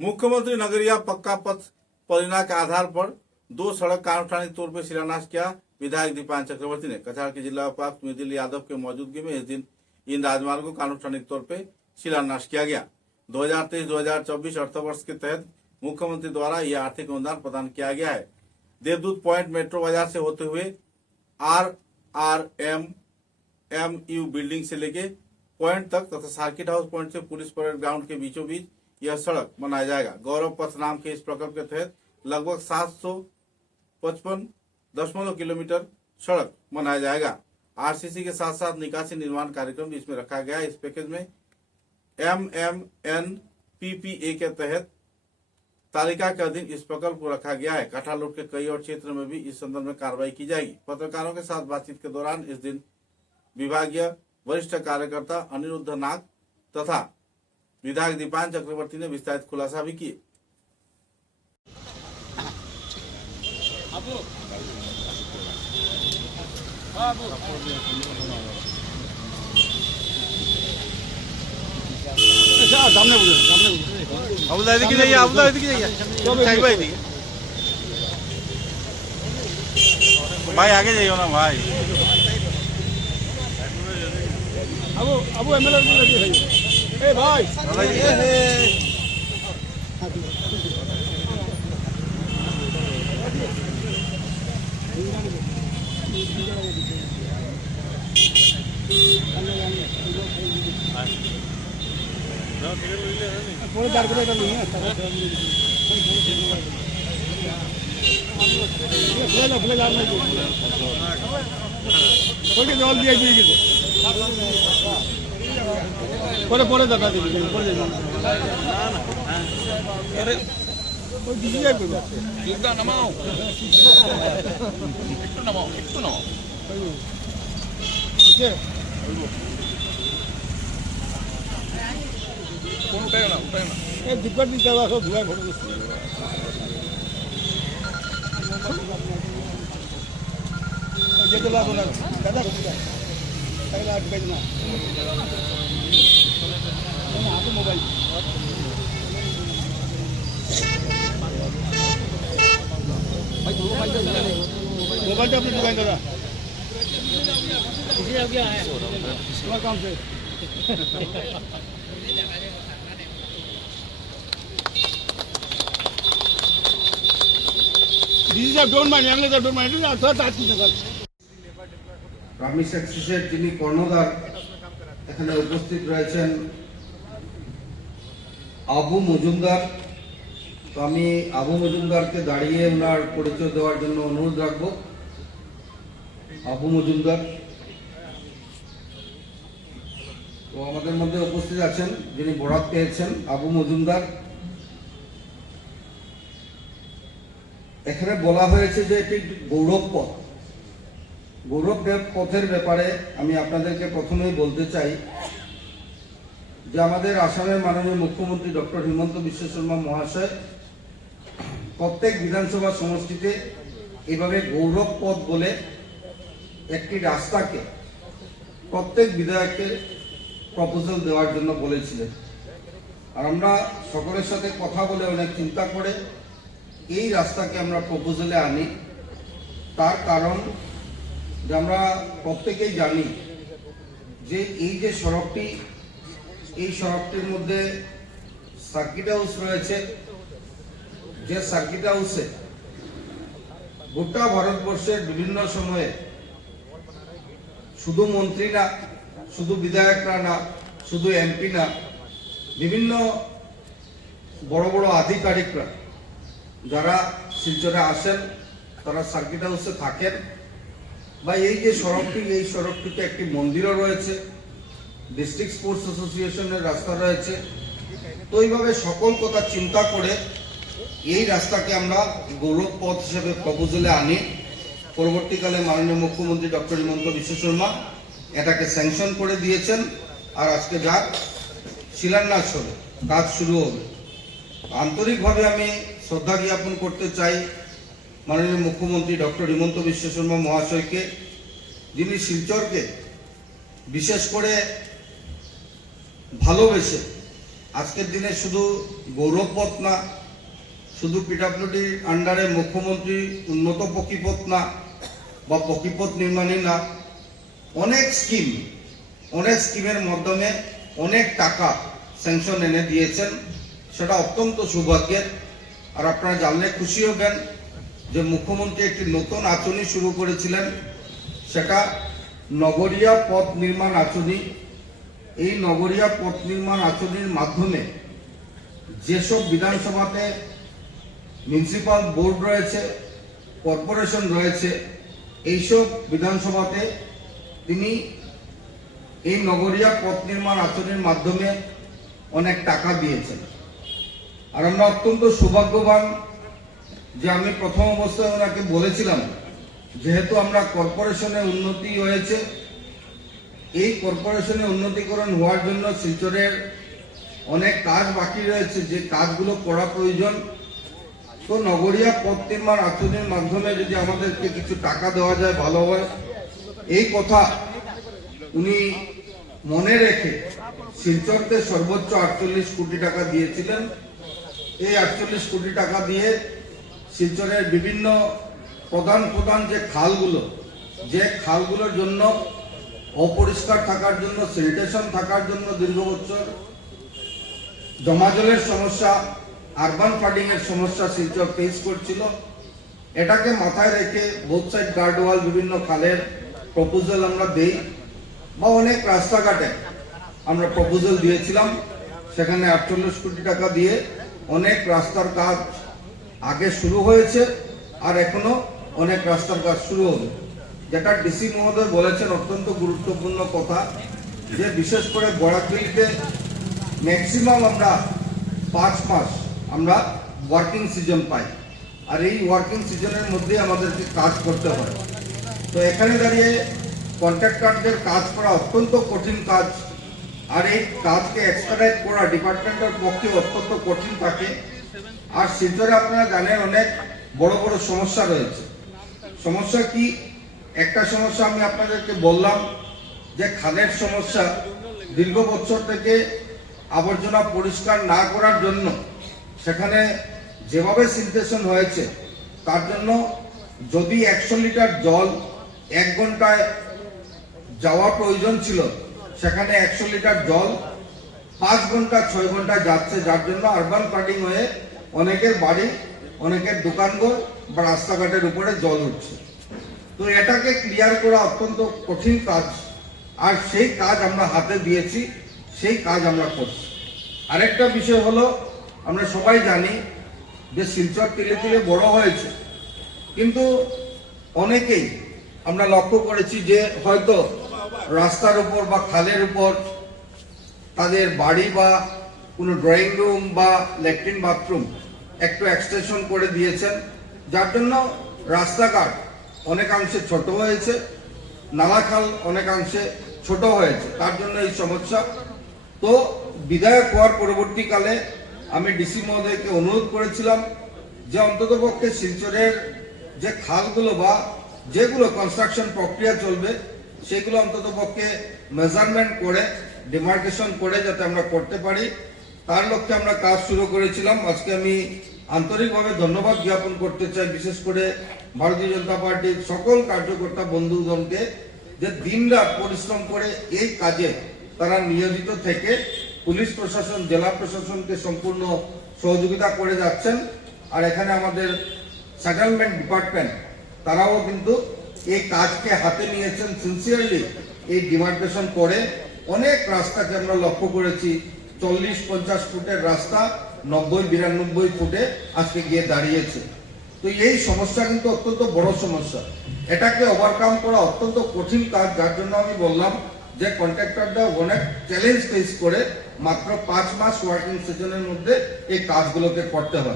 मुख्यमंत्री नगरिया पक्का पथ परियोजना के आधार पर 2 सड़क का अनुष्ठानिक तौर पर शिलान्यास किया। विधायक दीपान चक्रवर्ती ने कछार के जिला उपायुक्त मृदुल यादव के मौजूदगी में इस दिन इन राजमार्गों का अनुष्ठानिक तौर पर शिलान्यास किया गया। 2023-2024 अर्थ वर्ष के तहत मुख्यमंत्री द्वारा यह आर्थिक अनुदान प्रदान किया गया है। देवदूत पॉइंट मेट्रो बाजार से होते हुए RRMMU बिल्डिंग से लेके पॉइंट तक तथा सर्किट हाउस पॉइंट से पुलिस परेड ग्राउंड के बीचों बीच यह सड़क बनाया जाएगा। गौरव पथ नाम के इस प्रकल्प के तहत लगभग 755.0 किलोमीटर सड़क बनाया जाएगा। आरसीसी के साथ साथ निकासी निर्माण कार्यक्रम भी इसमें रखा गया है। इस पैकेज में MMNPPA के तहत तालिका के अधीन इस प्रकल्प को रखा गया है। काठालोट के कई और क्षेत्र में भी इस संदर्भ में कार्रवाई की जाएगी। पत्रकारों के साथ बातचीत के दौरान इस दिन विभागीय वरिष्ठ कार्यकर्ता अनिरुद्ध नाग तथा विधायक दीपान चक्रवर्ती ने विस्तारित खुलासा भी किए। सामने अबुदा दिखे जाइए, अबुदा दिखे जाइए, भाई आगे जाइए ना भाई। अब एमएलए ए भाई पूरे दार को नहीं है फ्लेजार में कोई जवाब दिया जी পরে পরে দেখা দিবি পরে যাবি আরে ওই দিদি যাবে দুর্গা নামাও একটু নামাও ওকে কোন উঠায় না এই দুর্গার দিতে আসো ধুয়া ঘরে বসে যেতে লাগো না দাদা पहला 8 बजे ना हाथ मोबाइल मोबाइल तो अपनी दुकान दादा इसी अब क्या है थोड़ा काम से this is don't mind young don't mind थोड़ा टाच कीजिए सर রামিস এক্সিসের যিনি কর্ণধার এখানে উপস্থিত রয়েছেন আবু মজুমদার। তো আমি আবু মজুমদারকে দাঁড়িয়ে ওনার পরিচয় দেওয়ার জন্য অনুরোধ রাখব। আবু মজুমদার তো আমাদের মধ্যে উপস্থিত আছেন, যিনি বরাত পেয়েছেন আবু মজুমদার। এখানে বলা হয়েছে যে এটি গৌরব পথ। গৌরব পথের ব্যাপারে আমি আপনাদেরকে প্রথমেই বলতে চাই যে আমাদের আসামের মাননীয় মুখ্যমন্ত্রী ডক্টর হিমন্ত বিশ্ব শর্মা মহাশয় প্রত্যেক বিধানসভা সমষ্টিতে এইভাবে গৌরব পথ বলে একটি রাস্তাকে প্রত্যেক বিধায়ককে প্রপোজাল দেওয়ার জন্য বলেছিলেন। আর আমরা সকলের সাথে কথা বলে অনেক চিন্তা করে এই রাস্তাকে আমরা প্রপোজালে আনি। তার কারণ যে আমরা প্রত্যেকেই জানি যে এই যে সড়কটি, এই সড়কটির মধ্যে সার্কিট হাউস রয়েছে, যে সার্কিট হাউসে গোটা ভারতবর্ষের বিভিন্ন সময়ে শুধু মন্ত্রী না, শুধু বিধায়করা না, শুধু এমপি না, বিভিন্ন বড় বড় আধিকারিকরা যারা শিলচরে আসেন তারা সার্কিট হাউসে থাকেন। বা এই যে সড়কটি, এই সড়কটিতে একটি মন্দিরও রয়েছে, ডিস্ট্রিক্ট স্পোর্টস অ্যাসোসিয়েশনের রাস্তা রয়েছে। তো এইভাবে সকল কথা চিন্তা করে এই রাস্তাকে আমরা গৌরব পথ হিসেবে প্রপোজালে আনি। পরবর্তীকালে মাননীয় মুখ্যমন্ত্রী ডক্টর হিমন্ত বিশ্ব শর্মা এটাকে স্যাংশন করে দিয়েছেন। আর আজকে যার শিলান্যাস হবে, কাজ শুরু হবে। আন্তরিকভাবে আমি শ্রদ্ধা জ্ঞাপন করতে চাই মাননীয় মুখ্যমন্ত্রী ডক্টর হিমন্ত বিশ্ব শর্মা মহাশয়কে, যিনি শিলচরকে বিশেষ করে ভালোবেসে আজকের দিনে শুধু গৌরবপথ না, শুধু পিডব্লিউডির আন্ডারে মুখ্যমন্ত্রী উন্নত পক্ষীপথ না বা পক্ষীপথ নির্মাণই না, অনেক স্কিমের মাধ্যমে অনেক টাকা স্যাংশন এনে দিয়েছেন। সেটা অত্যন্ত সৌভাগ্যের। আর আপনারা জানলে খুশি হবেন যে মুখ্যমন্ত্রী একটি নতুন আঁচনি শুরু করেছিলেন, সেটা নগরিয়া পথ নির্মাণ আঁচনি। এই নগরিয়া পথ নির্মাণ আঁচনির মাধ্যমে যেসব বিধানসভাতে মিউনিসিপাল বোর্ড রয়েছে, কর্পোরেশন রয়েছে, এইসব বিধানসভাতে তিনি এই নগরিয়া পথ নির্মাণ আঁচনির মাধ্যমে অনেক টাকা দিয়েছেন। আর আমরা অত্যন্ত সৌভাগ্যবান যে আমি প্রথম অবস্থায় ওনাকে বলেছিলাম, যেহেতু আমরা কর্পোরেশনে উন্নতি হয়েছে, এই কর্পোরেশনে উন্নতিকরণ হওয়ার জন্য শিলচরের অনেক কাজ বাকি রয়েছে, যে কাজগুলো করা প্রয়োজন। তো নগরিয়া পথ নির্মাণ আঁচনির মাধ্যমে যদি আমাদেরকে কিছু টাকা দেওয়া যায় ভালো হয়, এই কথা উনি মনে রেখে শিলচরকে সর্বোচ্চ 48 কোটি টাকা দিয়েছিলেন। এই 48 কোটি টাকা দিয়ে শিলচরের বিভিন্ন প্রধান যে খালগুলোর জন্য অপরিষ্কার থাকার জন্য, স্যানিটেশন থাকার জন্য দীর্ঘ বছর জমা জলের সমস্যা, আরবান ফ্লাডিং এর সমস্যা শিলচর ফেস করছিল, এটাকে মাথায় রেখে বোথ সাইড গার্ড ওয়াল, বিভিন্ন খালের প্রপোজাল আমরা দেই, বা অনেক রাস্তাঘাটে আমরা প্রপোজাল দিয়েছিলাম। সেখানে 48 কোটি টাকা দিয়ে অনেক রাস্তার কাজ আগে শুরু হয়েছে, আর এখনো অনেক রাস্তার কাজ শুরু হবে। যেটা ডিসি মহোদয় বলেছেন অত্যন্ত গুরুত্বপূর্ণ কথা, যে বিশেষ করে বরাকবিলিতে ম্যাক্সিমাম আমরা 5 মাস আমরা ওয়ার্কিং সিজন পাই, আর এই ওয়ার্কিং সিজনের মধ্যে আমাদেরকে কাজ করতে হয়। তো এখানে দাঁড়িয়ে কন্ট্রাক্টরদের কাজ করা অত্যন্ত কঠিন কাজ, আর এই কাজকে এক্সট্রাডাইট করা ডিপার্টমেন্টের পক্ষে অত্যন্ত কঠিন থাকে। আর শিলচরে আপনারা জানেন অনেক বড় বড় সমস্যা রয়েছে। সমস্যা কি? একটা সমস্যা আমি আপনাদেরকে বললাম, যে খালের সমস্যা। দীর্ঘ বছর থেকে আবর্জনা পরিষ্কার না করার জন্য সেখানে যেভাবে সিনটেশন হয়েছে, তার জন্য যদি 100 লিটার জল 1 ঘন্টায় যাওয়া প্রয়োজন ছিল, সেখানে 100 লিটার জল 5 ঘন্টা 6 ঘন্টা যাচ্ছে, যার জন্য আরবান ফ্লাডিং হয়ে অনেকের বাড়ি, অনেকের দোকানঘর বা রাস্তাঘাটের উপরে জল উঠছে। তো এটাকে ক্লিয়ার করা অত্যন্ত কঠিন কাজ, আর সেই কাজ আমরা হাতে দিয়েছি, সেই কাজ আমরা করছি। আরেকটা বিষয় হলো, আমরা সবাই জানি যে শিলচর তিলে তিলে বড় হয়েছে, কিন্তু অনেকেই আমরা লক্ষ্য করেছি যে হয়তো রাস্তার উপর বা খালের উপর তাদের বাড়ি বা কোনো ড্রয়িং রুম বা ল্যাট্রিন বাথরুম একটু এক্সটেনশন করে দিয়েছেন, যার জন্য রাস্তাঘাট অনেকাংশে ছোট হয়েছে, নালাখাল অনেকাংশে ছোট হয়েছে, তার জন্য এই সমস্যা। তো বিধায়ক হওয়ার পরবর্তীকালে আমি ডিসি মহোদয়কে অনুরোধ করেছিলাম যে অন্ততপক্ষে শিলচরের যে খালগুলো বা যেগুলো কনস্ট্রাকশন প্রক্রিয়া চলবে, সেগুলো অন্ততপক্ষে মেজারমেন্ট করে, ডিমার্কেশন করে যাতে আমরা করতে পারি, তার লক্ষ্যে আমরা কাজ শুরু করেছিলাম। আজকে আমি আন্তরিকভাবে ধন্যবাদ জ্ঞাপন করতে চাই, বিশেষ করে ভারতীয় জনতা পার্টির সকল কার্যকর্তা বন্ধুগণকে, যে দিনরাত পরিশ্রম করে এই কাজে তারা নিয়োজিত থেকে পুলিশ প্রশাসন, জেলা প্রশাসনকে সম্পূর্ণ সহযোগিতা করে যাচ্ছেন। আর এখানে আমাদের সেটেলমেন্ট ডিপার্টমেন্ট, তারাও কিন্তু এই কাজকে হাতে নিয়েছেন সিনসিয়ারলি। এই ডিমার্কেশন করে অনেক রাস্তাকে আমরা লক্ষ্য করেছি, 40-50 ফুটের রাস্তা 90-92 ফুটে আজকে গিয়ে দাঁড়িয়েছে। তো এই সমস্যা কিন্তু অত্যন্ত বড় সমস্যা, এটাকে ওভারকাম করা অত্যন্ত কঠিন কাজ, যার জন্য আমি বললাম যে কন্ট্রাক্টররা অনেক চ্যালেঞ্জ ফেস করে মাত্র 5 মাস ওয়ার্কিং সিজনের মধ্যে এই কাজগুলোকে করতে হয়।